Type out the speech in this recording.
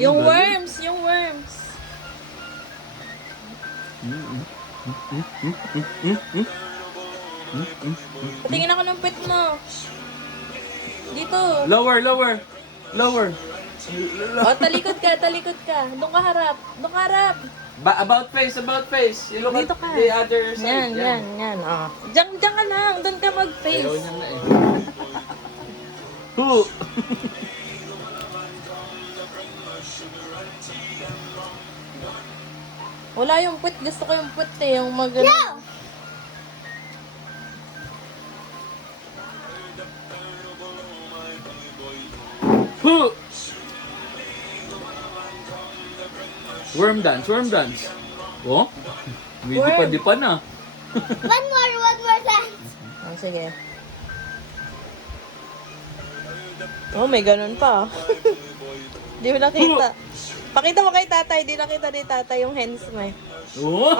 Yung worms, yung worms. Patingin ako ng pet mo. Dito. Lower, lower. Lower. O, talikod ka, talikod ka. Doon ka harap. Doon ka harap. About face, about face. You look Dito at ka. the other side. Yan. O. Diyan ka lang. Doon ka mag-face. Ayaw niya na eh. Who? Wala yung put. Gusto ko yung put eh. Yung mag... No! Who? Worm dance, worm dance. Oh? Medyo Worm. pa na. One more dance. Oh, sige. Oh, may ganun pa. Di mo nakita. Pakita mo kay tatay. Di nakita ni tatay yung hands mo eh. Oh?